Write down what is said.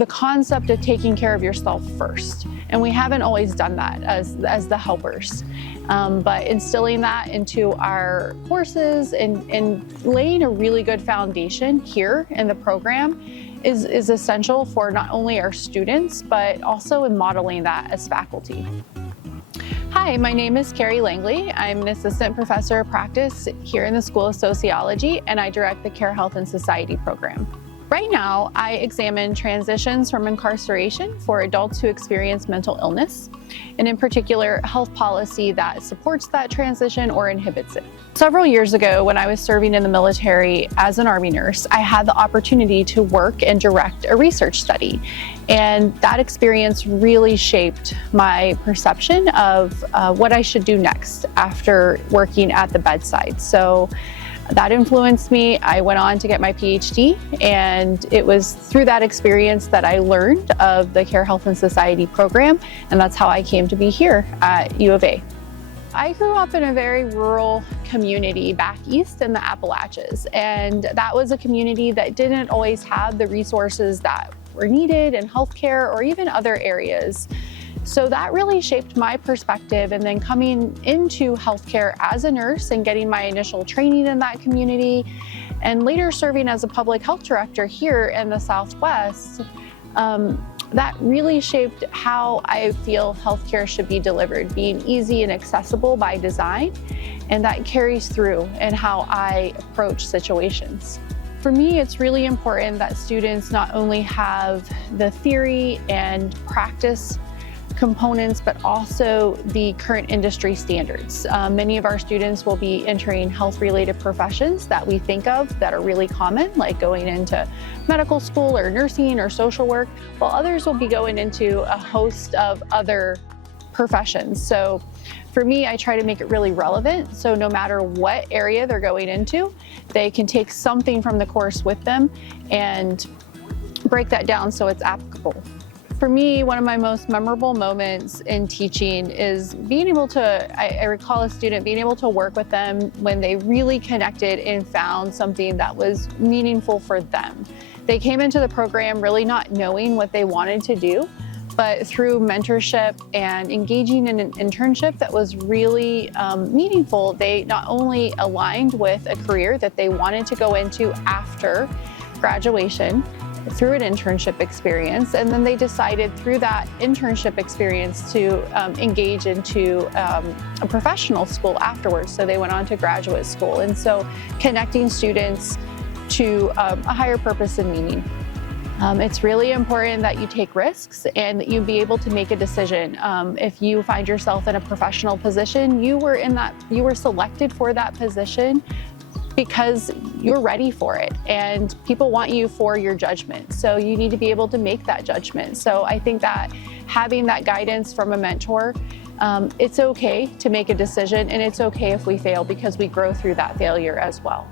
the concept of taking care of yourself first. And we haven't always done that as the helpers. But instilling that into our courses and laying a really good foundation here in the program is essential for not only our students, but also in modeling that as faculty. Hi, my name is Carrie Langley. I'm an assistant professor of practice here in the School of Sociology, and I direct the Care, Health, and Society program. Right now, I examine transitions from incarceration for adults who experience mental illness, and in particular, health policy that supports that transition or inhibits it. Several years ago, when I was serving in the military as an Army nurse, I had the opportunity to work and direct a research study. And that experience really shaped my perception of what I should do next after working at the bedside. So that influenced me. I went on to get my PhD, and it was through that experience that I learned of the Care, Health, and Society program, and that's how I came to be here at U of A. I grew up in a very rural community back east in the Appalachians, and that was a community that didn't always have the resources that were needed in healthcare or even other areas. So that really shaped my perspective, and then coming into healthcare as a nurse and getting my initial training in that community, and later serving as a public health director here in the Southwest, that really shaped how I feel healthcare should be delivered, being easy and accessible by design, and that carries through in how I approach situations. For me, it's really important that students not only have the theory and practice components, but also the current industry standards. Many of our students will be entering health-related professions that we think of that are really common, like going into medical school or nursing or social work, while others will be going into a host of other professions. So for me, I try to make it really relevant. So no matter what area they're going into, they can take something from the course with them and break that down so it's applicable. For me, one of my most memorable moments in teaching is being able to, I recall a student being able to work with them when they really connected and found something that was meaningful for them. They came into the program really not knowing what they wanted to do, but through mentorship and engaging in an internship that was really meaningful, they not only aligned with a career that they wanted to go into after graduation, through an internship experience, and then they decided through that internship experience to engage into a professional school afterwards. So they went on to graduate school, and so connecting students to a higher purpose and meaning. It's really important that you take risks and that you be able to make a decision. If you find yourself in a professional position, you were selected for that position because you're ready for it, and people want you for your judgment. So you need to be able to make that judgment. So I think that having that guidance from a mentor, it's okay to make a decision, and it's okay if we fail because we grow through that failure as well.